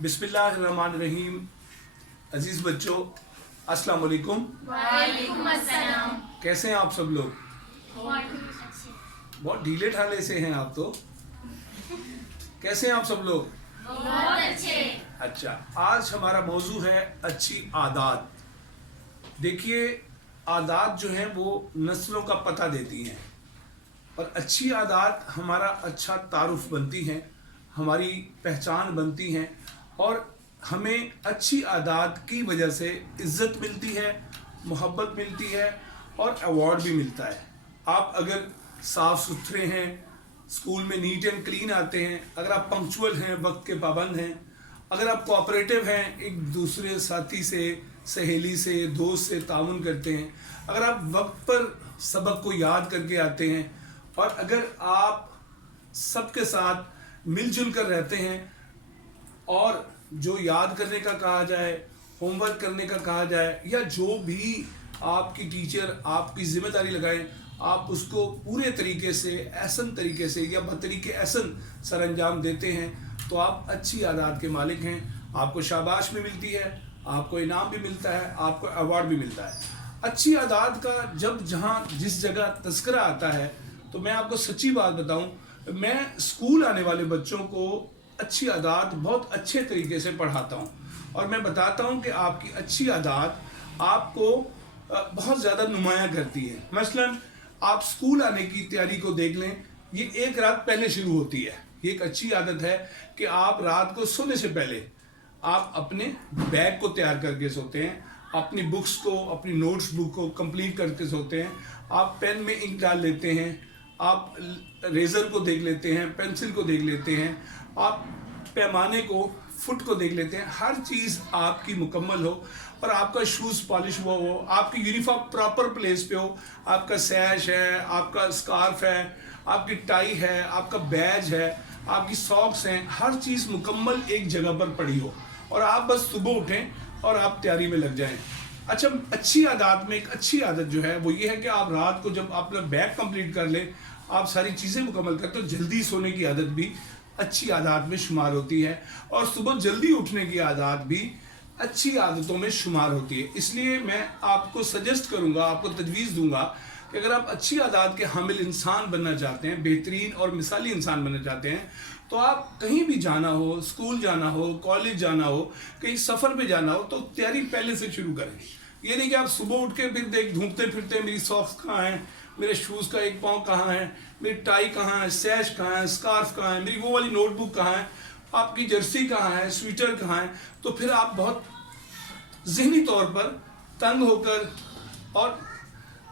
बिस्मिल्लाहिर्रहमानिर्रहीम। अजीज़ बच्चों, अस्सलाम वालेकुम। वालेकुम अस्सलाम। कैसे हैं आप सब लोग? बहुत ढीले ढाले से हैं आप तो। कैसे हैं आप सब लोग? बहुत अच्छे। अच्छा, आज हमारा मौजू है अच्छी आदत। देखिए, आदत जो हैं वो नस्लों का पता देती हैं और अच्छी आदत हमारा अच्छा तारुफ बनती हैं, हमारी पहचान बनती हैं और हमें अच्छी आदत की वजह से इज़्ज़त मिलती है, मोहब्बत मिलती है और अवार्ड भी मिलता है। आप अगर साफ़ सुथरे हैं, स्कूल में नीट एंड क्लीन आते हैं, अगर आप पंक्चुअल हैं, वक्त के पाबंद हैं, अगर आप कोऑपरेटिव हैं, एक दूसरे साथी से, सहेली से, दोस्त से ताउन करते हैं, अगर आप वक्त पर सबक को याद करके आते हैं और अगर आप सबके साथ मिलजुल कर रहते हैं और जो याद करने का कहा जाए, होमवर्क करने का कहा जाए या जो भी आपकी टीचर आपकी जिम्मेदारी लगाएं, आप उसको पूरे तरीके से, एहसन तरीके से या बतरीके एहसन सर अंजाम देते हैं तो आप अच्छी आदत के मालिक हैं। आपको शाबाश भी मिलती है, आपको इनाम भी मिलता है, आपको अवार्ड भी मिलता है। अच्छी आदत का जब जहाँ जिस जगह तस्करा आता है तो मैं आपको सच्ची बात बताऊं, मैं स्कूल आने वाले बच्चों को अच्छी आदत बहुत अच्छे तरीके से पढ़ाता हूं और मैं बताता हूं कि आपकी अच्छी आदत आपको बहुत ज़्यादा नुमायाँ करती है। मसलन आप स्कूल आने की तैयारी को देख लें, ये एक रात पहले शुरू होती है। ये एक अच्छी आदत है कि आप रात को सोने से पहले आप अपने बैग को तैयार करके सोते हैं, अपनी बुक्स को, अपनी नोट्स बुक को कंप्लीट करके सोते हैं, आप पेन में इंक डाल लेते हैं, आप रेज़र को देख लेते हैं, पेंसिल को देख लेते हैं, आप पैमाने को, फुट को देख लेते हैं। हर चीज़ आपकी मुकम्मल हो और आपका शूज़ पॉलिश हुआ हो, आपकी यूनिफॉर्म प्रॉपर प्लेस पे हो, आपका सैश है, आपका स्कार्फ है, आपकी टाई है, आपका बैज है, आपकी सॉक्स हैं, हर चीज़ मुकम्मल एक जगह पर पड़ी हो और आप बस सुबह उठें और आप तैयारी में लग जाएं। अच्छा, अच्छी आदत में एक अच्छी आदत जो है वो ये है कि आप रात को जब अपना बैग कंप्लीट कर लें, आप सारी चीज़ें मुकम्मल करें तो जल्दी सोने की आदत भी अच्छी आदत में शुमार होती है और सुबह जल्दी उठने की आदत भी अच्छी आदतों में शुमार होती है। इसलिए मैं आपको सजेस्ट करूंगा, आपको तजवीज़ दूंगा कि अगर आप अच्छी आदत के हामिल इंसान बनना चाहते हैं, बेहतरीन और मिसाली इंसान बनना चाहते हैं, तो आप कहीं भी जाना हो, स्कूल जाना हो, कॉलेज जाना हो, कहीं सफ़र पे जाना हो तो तैयारी पहले से शुरू करें। ये नहीं कि आप सुबह उठ के फिर ढूंढते फिरते मेरी सॉक्स कहाँ हैं, मेरे शूज़ का एक पाँव कहाँ है, मेरी टाई कहाँ है, सैश कहाँ है, स्कार्फ कहाँ है, मेरी वो वाली नोटबुक कहाँ है, आपकी जर्सी कहाँ है, स्वेटर कहाँ है। तो फिर आप बहुत ज़हनी तौर पर तंग होकर और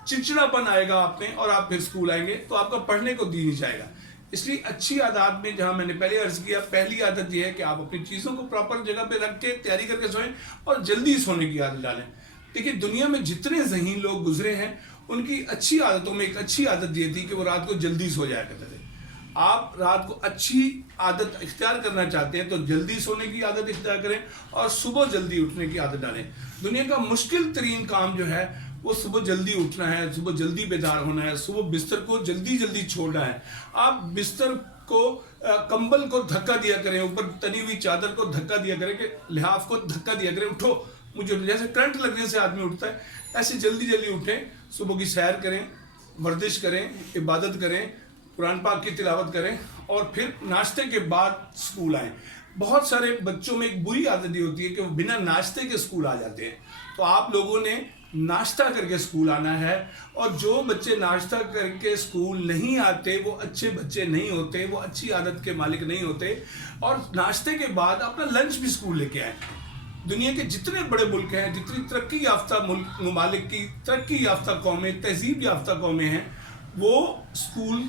चिड़चिड़ापन आएगा आप में और आप फिर स्कूल आएंगे तो आपका पढ़ने को दिल नहीं जाएगा। इसलिए अच्छी आदत में, जहाँ मैंने पहले अर्ज़ किया, पहली आदत ये है कि आप अपनी चीज़ों को प्रॉपर जगह पे रख के तैयारी करके सोएं और जल्दी सोने की आदत डालें। देखिए, दुनिया में जितने ज़हीन लोग गुजरे हैं उनकी अच्छी आदतों में एक अच्छी आदत ये थी कि वो रात को जल्दी सो जाया करते थे। आप रात को अच्छी आदत इख्तियार करना चाहते हैं तो जल्दी सोने की आदत इख्तियार करें और सुबह जल्दी उठने की आदत डालें। दुनिया का मुश्किल तरीन काम जो है वो सुबह जल्दी उठना है, सुबह जल्दी बेदार होना है, सुबह बिस्तर को जल्दी जल्दी छोड़ना है। आप बिस्तर को, कंबल को धक्का दिया करें, ऊपर तनी हुई चादर को धक्का दिया करें, कि लिहाफ को धक्का दिया करें, उठो मुझे, जैसे करंट लगने से आदमी उठता है ऐसे जल्दी जल्दी उठें, सुबह की सैर करें, वर्जिश करें, इबादत करें, कुरान पाक की तिलावत करें और फिर नाश्ते के बाद स्कूल आएँ। बहुत सारे बच्चों में एक बुरी आदत ये होती है कि वो बिना नाश्ते के स्कूल आ जाते हैं। तो आप लोगों ने नाश्ता करके स्कूल आना है और जो बच्चे नाश्ता करके स्कूल नहीं आते वो अच्छे बच्चे नहीं होते, वो अच्छी आदत के मालिक नहीं होते। और नाश्ते के बाद अपना लंच भी स्कूल लेके आए। दुनिया के जितने बड़े मुल्क हैं, जितनी तरक्की याफ्ता मुल्क ममालिक की तरक्की याफ्ता कौमें, तहजीब याफ्ता कौमें हैं, वो स्कूल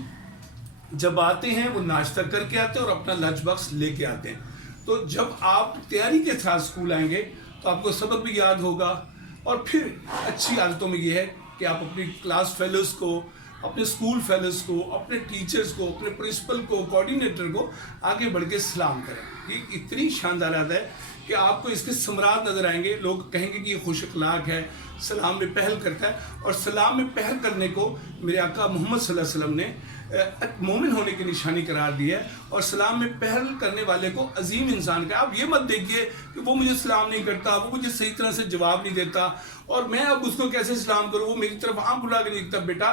जब आते हैं वो नाश्ता करके आते हैं और अपना लंच बॉक्स लेके आते हैं। तो जब आप तैयारी के साथ स्कूल आएंगे तो आपको सबक भी याद होगा और फिर अच्छी आदतों में ये है कि आप अपनी क्लास फेलोज़ को, अपने स्कूल फेलोज़ को, अपने टीचर्स को, अपने प्रिंसिपल को, कोऑर्डिनेटर को आगे बढ़ के सलाम करें। ये इतनी शानदार आदत है कि आपको इसके समरात नज़र आएंगे। लोग कहेंगे कि ये खुश अखलाक है, सलाम में पहल करता है। और सलाम में पहल करने को मेरे आका मोहम्मद सल्लल्लाहु अलैहि वसल्लम ने مومن ہونے کی نشانی قرار دی ہے، اور سلام میں پہل کرنے والے کو عظیم انسان کا. آپ یہ مت دیکھیے کہ وہ مجھے سلام نہیں کرتا، وہ مجھے صحیح طرح سے جواب نہیں دیتا اور میں اب اس کو کیسے سلام کروں، وہ میری طرف آنکھ اٹھا کے نہیں دیکھتا. بیٹا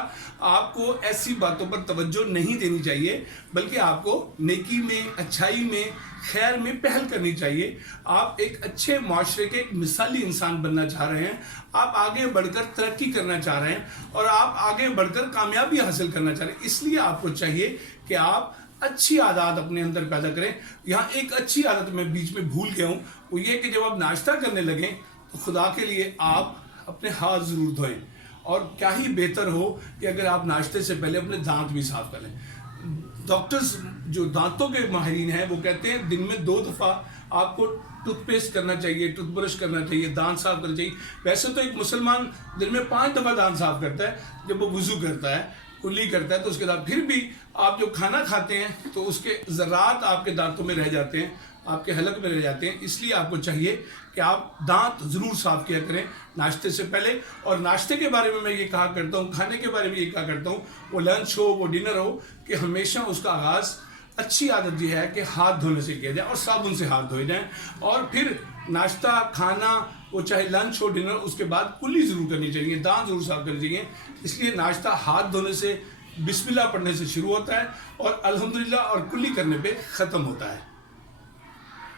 آپ کو ایسی باتوں پر توجہ نہیں دینی چاہیے، بلکہ آپ کو نیکی میں، اچھائی میں، خیر میں پہل کرنی چاہیے. آپ ایک اچھے معاشرے کے ایک مثالی انسان بننا چاہ رہے ہیں، آپ آگے بڑھ کر ترقی کرنا چاہ رہے ہیں اور آپ آگے بڑھ کر کامیابی حاصل کرنا چاہ رہے ہیں. اس لیے آپ کو چاہیے کہ آپ اچھی عادات اپنے اندر پیدا کریں. یہاں ایک اچھی عادت میں بیچ میں بھول گیا ہوں، وہ یہ کہ جب آپ ناشتہ کرنے لگیں تو خدا کے لیے آپ اپنے ہاتھ ضرور دھوئیں، اور کیا ہی بہتر ہو کہ اگر آپ ناشتے سے پہلے اپنے دانت بھی صاف کر لیں. ڈاکٹرز جو دانتوں کے ماہرین ہیں وہ کہتے ہیں دن میں 2 دفعہ آپ کو ٹوتھ پیسٹ کرنا چاہیے، ٹوتھ برش کرنا چاہیے، دانت صاف کرنا چاہیے. ویسے تو ایک مسلمان دن میں 5 دفعہ دانت صاف کرتا ہے جب وہ وضو کرتا ہے، کلی کرتا ہے، تو اس کے بعد پھر بھی آپ جو کھانا کھاتے ہیں تو اس کے ذرات آپ کے دانتوں میں رہ جاتے ہیں، آپ کے حلق میں رہ جاتے ہیں. اس لیے آپ کو چاہیے کہ آپ دانت ضرور صاف کیا کریں ناشتے سے پہلے. اور ناشتے کے بارے میں یہ کہا کرتا ہوں، کھانے کے بارے میں یہ کہا کرتا ہوں، وہ لنچ ہو وہ ڈنر ہو، کہ ہمیشہ اس کا آغاز اچھی عادت یہ ہے کہ ہاتھ دھونے سے کیا جائے اور صابن سے ہاتھ دھوئے جائیں. اور پھر ناشتہ کھانا وہ چاہے لنچ ہو ڈنر، اس کے بعد کلی ضرور کرنی چاہیے، دانت ضرور صاف کرنی چاہیے. اس لیے ناشتہ ہاتھ دھونے سے، بسم اللہ پڑھنے سے شروع ہوتا ہے اور الحمدللہ اور کلی کرنے پہ ختم ہوتا ہے.